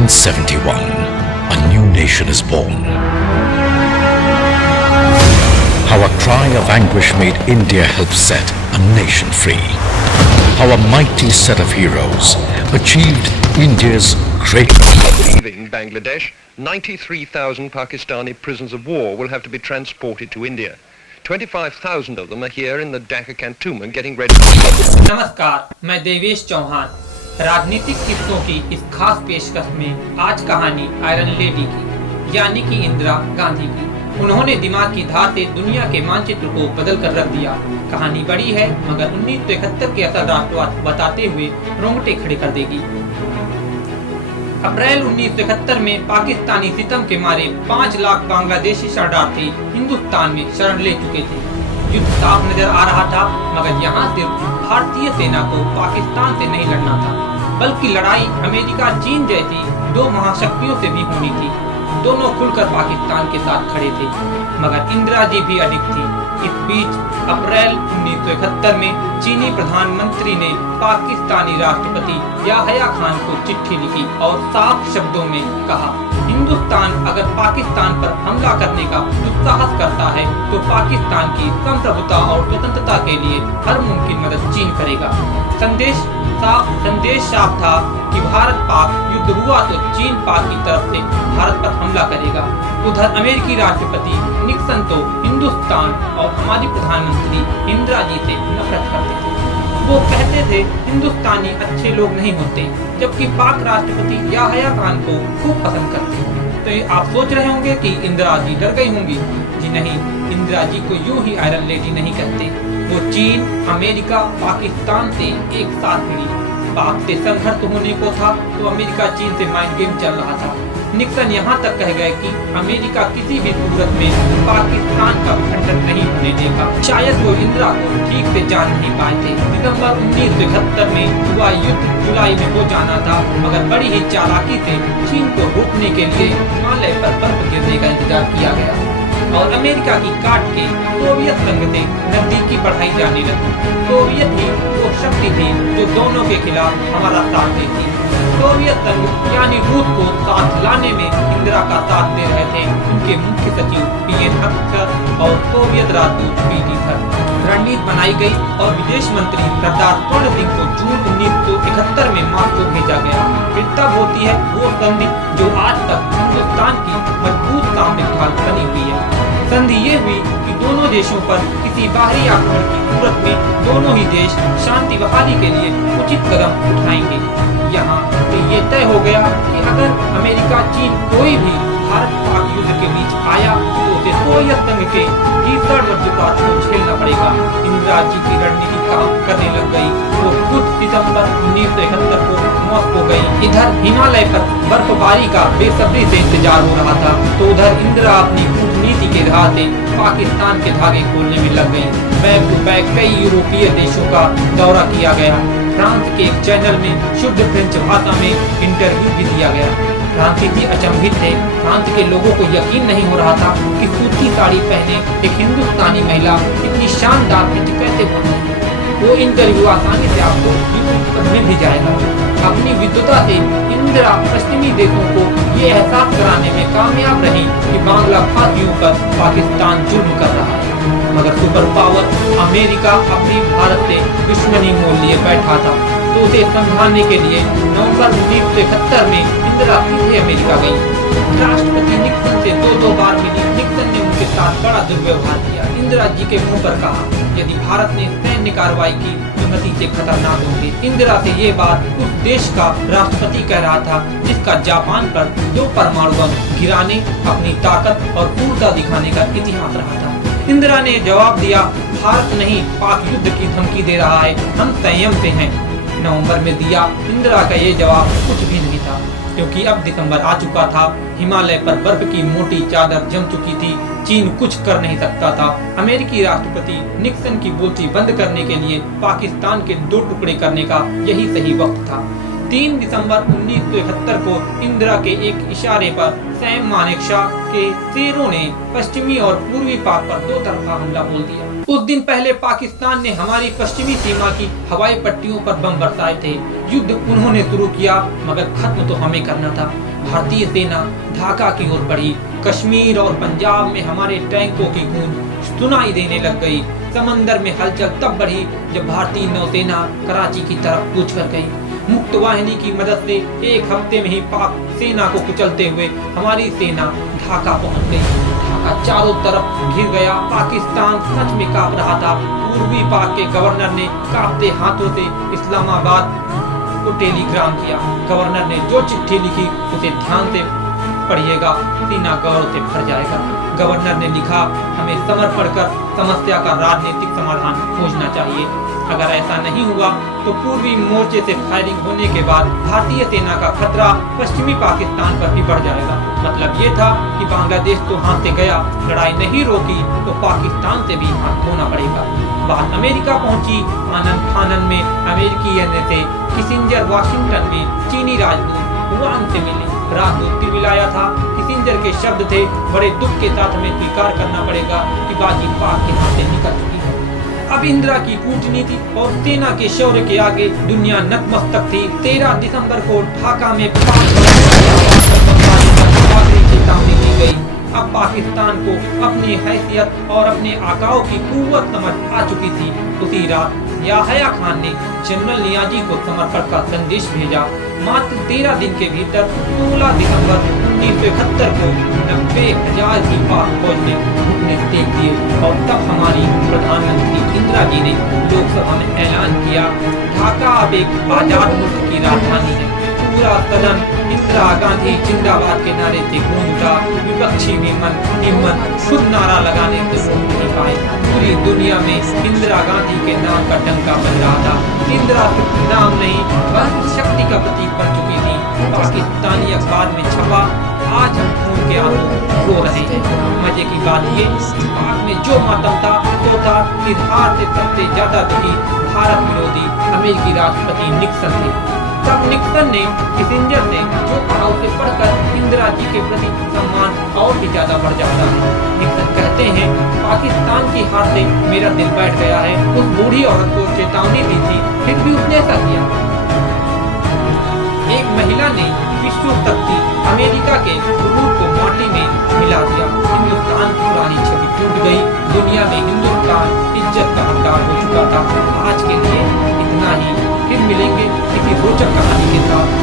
1971, a new nation is born. How a cry of anguish made India help set a nation free. How a mighty set of heroes achieved India's great... Leaving Bangladesh, 93,000 Pakistani prisoners of war will have to be transported to India. 25,000 of them are here in the Dhaka cantonment getting ready. नमस्कार, मैं देवेश चौहान। राजनीतिक किस्सों की इस खास पेशकश में आज कहानी आयरन लेडी की, यानी कि इंदिरा गांधी की। उन्होंने दिमाग की धार से दुनिया के मानचित्र को बदल कर रख दिया। कहानी बड़ी है, मगर 1971 के असर राष्ट्रवाद बताते हुए रोंगटे खड़े कर देगी। अप्रैल 1971 में पाकिस्तानी सितम के मारे 5 लाख बांग्लादेशी शरणार्थी हिंदुस्तान में शरण ले चुके थे। युद्ध साफ नजर आ रहा था, मगर यहाँ सिर्फ भारतीय सेना को पाकिस्तान से नहीं लड़ना था, बल्कि लड़ाई अमेरिका चीन जैसी 2 महाशक्तियों से भी होनी थी। दोनों खुलकर पाकिस्तान के साथ खड़े थे, मगर इंदिरा जी भी अडिग थी। इस बीच अप्रैल 1971 में चीनी प्रधानमंत्री ने पाकिस्तानी राष्ट्रपति याहया खान को चिट्ठी लिखी और साफ शब्दों में कहा, हिंदुस्तान अगर पाकिस्तान पर हमला करने का दुस्साहस करता है तो पाकिस्तान की संप्रभुता और स्वतंत्रता के लिए हर मुमकिन मदद चीन करेगा। संदेश साफ था कि भारत पाक युद्ध हुआ तो चीन पाक की तरफ से भारत पर हमला करेगा। उधर अमेरिकी राष्ट्रपति निक्सन तो हिंदुस्तान और हमारी प्रधानमंत्री इंदिरा जी से नफरत करते थे। वो कहते थे हिंदुस्तानी अच्छे लोग नहीं होते, जबकि पाक राष्ट्रपति याहया खान को खूब पसंद करते। तो आप सोच रहे होंगे कि इंदिरा जी डर गई होंगी। जी नहीं, इंदिरा जी को यूं ही आयरन लेडी नहीं कहते। वो चीन, अमेरिका, पाकिस्तान से एक साथ मिली। पाक से संघर्ष होने को था तो अमेरिका चीन से माइंड गेम चल रहा था। निक्सन यहाँ तक कह गए कि अमेरिका किसी भी सूरत में पाकिस्तान का विखंडन नहीं होने देगा। शायद वो इंदिरा को ठीक से जान नहीं पाए थे। सितंबर 1971 में हुआ युद्ध जुलाई में हो जाना था, मगर बड़ी ही चालाकी से चीन को रोकने के लिए हिमालय पर बर्फ गिरने का इंतजार किया गया और अमेरिका की काट के सोवियत संघ से नजदीकी बढ़ाई जाने लगी। सोवियत ही वो शक्ति थी जो दोनों के खिलाफ हमारा साथ देती। सोवियत संघ यानी रूस को साथ लाने में इंदिरा का साथ दे रहे थे उनके मुख्य सचिव पीएन अक्सर और सोवियत राजदूत पीटी सर। रणनीति बनाई गई और विदेश मंत्री सरदार स्वर्ण सिंह को जून 1971 में मॉस्को भेजा गया। फिर तब होती है वो संधि जो आज तक हिंदुस्तान की मजबूत सामरिक ढाल बनी हुई है। संधि ये हुई कि दोनों देशों पर किसी बाहरी आक्रमण की सूरत में दोनों ही देश शांति बहाली के लिए उचित कदम उठाएंगे। यहाँ तो ये तय हो गया कि अगर अमेरिका चीन कोई भी भारत पाक युद्ध के बीच आया तो उसे सोवियत संघ के भीषण वज्रपात को झेलना पड़ेगा। इंदिरा जी की रणनीति काम करने लग गई। वो खुद सितंबर 1971 को मॉस्को गई। इधर हिमालय पर बर्फबारी का बेसब्री से इंतजार हो रहा था, तो उधर इंदिरा अपनी कूटनीति के राह से पाकिस्तान के धागे खोलने में लग गई। बैक टू बैक कई यूरोपीय देशों का दौरा किया गया। फ्रांस के एक चैनल में शुद्ध फ्रेंच भाषा में इंटरव्यू भी दिया गया। फ्रांसीसी अचंभित थे। फ्रांस के लोगों को यकीन नहीं हो रहा था कि सूती साड़ी पहने एक हिंदुस्तानी महिला इतनी शानदार फ्रेंच कैसे बन सकती है। वो इंटरव्यू आसानी से आपको यूट्यूब पर मिल भी जाएगा। अपनी विद्वता से इंदिरा पश्चिमी देशों को ये एहसास कराने में कामयाब रही कि बांग्ला भाषियों पर पाकिस्तान जुल्म कर रहा है, मगर सुपर पावर अमेरिका अपनी भारत से दुश्मनी मोल लिए बैठा था। तो उसे समझाने के लिए नवंबर 1971 में इंदिरा सीधे अमेरिका गई। राष्ट्रपति निक्सन से 2 बार मिली। निक्सन ने उनके साथ बड़ा दुर्व्यवहार किया। इंदिरा जी के मुंह पर कहा, यदि भारत ने सैन्य कार्रवाई की तो नतीजे खतरनाक होंगे। इंदिरा से ये बात उस देश का राष्ट्रपति कह रहा था जिसका जापान पर 2 परमाणु बम गिराने, अपनी ताकत और क्रूरता दिखाने का इतिहास रहा था। इंदिरा ने जवाब दिया, भारत नहीं पाक युद्ध की धमकी दे रहा है, हम संयम से हैं। नवंबर में दिया इंदिरा का ये जवाब कुछ भी नहीं था, क्योंकि अब दिसंबर आ चुका था। हिमालय पर बर्फ की मोटी चादर जम चुकी थी। चीन कुछ कर नहीं सकता था। अमेरिकी राष्ट्रपति निक्सन की बोलती बंद करने के लिए पाकिस्तान के 2 टुकड़े करने का यही सही वक्त था। 3 दिसंबर 1971 को इंदिरा के एक इशारे पर सैम मानेकशॉ के शेरों ने पश्चिमी और पूर्वी पाक पर 2 तरफा हमला बोल दिया। उस दिन पहले पाकिस्तान ने हमारी पश्चिमी सीमा की हवाई पट्टियों पर बम बरसाए थे। युद्ध उन्होंने शुरू किया, मगर खत्म तो हमें करना था। भारतीय सेना ढाका की ओर बढ़ी। कश्मीर और पंजाब में हमारे टैंकों की गूंज सुनाई देने लग गई। समंदर में हलचल तब बढ़ी जब भारतीय नौसेना कराची की तरफ कूच कर गई। मुक्त वाहिनी की मदद से एक हफ्ते में ही पाक सेना को कुचलते हुए हमारी सेना ढाका पहुंच गई। ढाका चारों तरफ घिर गया। पाकिस्तान सच में कांप रहा था। पूर्वी पाक के गवर्नर ने कांपते हाथों से इस्लामाबाद को टेलीग्राम किया। गवर्नर ने जो चिट्ठी लिखी उसे ध्यान से पढ़िएगा, सीना गौरव से भर जाएगा। गवर्नर ने लिखा, हमें समर्पण कर समस्या का राजनीतिक समाधान खोजना चाहिए। अगर ऐसा नहीं हुआ तो पूर्वी मोर्चे से फायरिंग होने के बाद भारतीय सेना का खतरा पश्चिमी पाकिस्तान पर भी बढ़ जाएगा। मतलब ये था कि बांग्लादेश तो हाथ से गया, लड़ाई नहीं रोकी तो पाकिस्तान से भी हाथ धोना पड़ेगा। बात अमेरिका पहुंची। आनन फानन में अमेरिकी एनएसए किसिंजर वाशिंगटन में चीनी राजदूत हुआन से मिले। राजदूत मिलाया था। किसिंजर के शब्द थे, बड़े दुख के साथ हमें स्वीकार करना पड़ेगा कि बाजी पाक के हाथ से निकल चुकी है। अब इंदिरा की कूटनीति और सेना के शौर्य के आगे दुनिया नतमस्तक थी। 13 दिसंबर को ढाका में चेतावनी दी गई। अब पाकिस्तान को अपनी हैसियत और अपने आकाओं की कुव्वत समझ आ चुकी थी। उसी रात याहया खान ने जनरल नियाजी को समर्पण का संदेश भेजा। मात्र 13 दिन के भीतर 16 दिसंबर 1971 को 90,000 की पाक फौज ने घुटने टेक दिए और तब हमारी प्रधानमंत्री इंदिरा जी ने लोकसभा में ऐलान किया, ढाका अब एक आजाद मुल्क की राजधानी है। पूरा सदन इंदिरा गांधी जिंदाबाद के नारे से गूंज उठा। विपक्षी भी हिम्मत खुद नारा लगाने से रोक नहीं पाए। पूरी दुनिया में इंदिरा गांधी के नाम का डंका बज रहा था। इंदिरा सिर्फ नाम नहीं बल्कि शक्ति का प्रतीक बन चुकी थी। पाकिस्तानी अखबार में छपा, आज हम खून के आंसू रो रहे हैं। मजे की बात ये, पाक में जो मातम था वो था कि हार से सबसे ज्यादा दुखी भारत विरोधी अमेरिकी राष्ट्रपति निक्सन थे। तब निक्सन ने किसिंजर से जो कहा उसे पढ़कर इंदिरा जी के प्रति सम्मान और भी ज्यादा बढ़ जाता है। निक्सन कहते हैं, पाकिस्तान की हार से मेरा दिल बैठ गया है। उस बूढ़ी औरत को चेतावनी दी थी, फिर भी उसने ऐसा किया। एक महिला ने विश्व शक्ति अमेरिका के गुरूर को माटी में मिला दिया। हिंदुस्तान की पुरानी छवि टूट गई। दुनिया में हिंदुस्तान इज्जत का हकदार हो चुका था। आज के लिए इतना ही। फिर मिलेंगे किसी रोचक कहानी के साथ।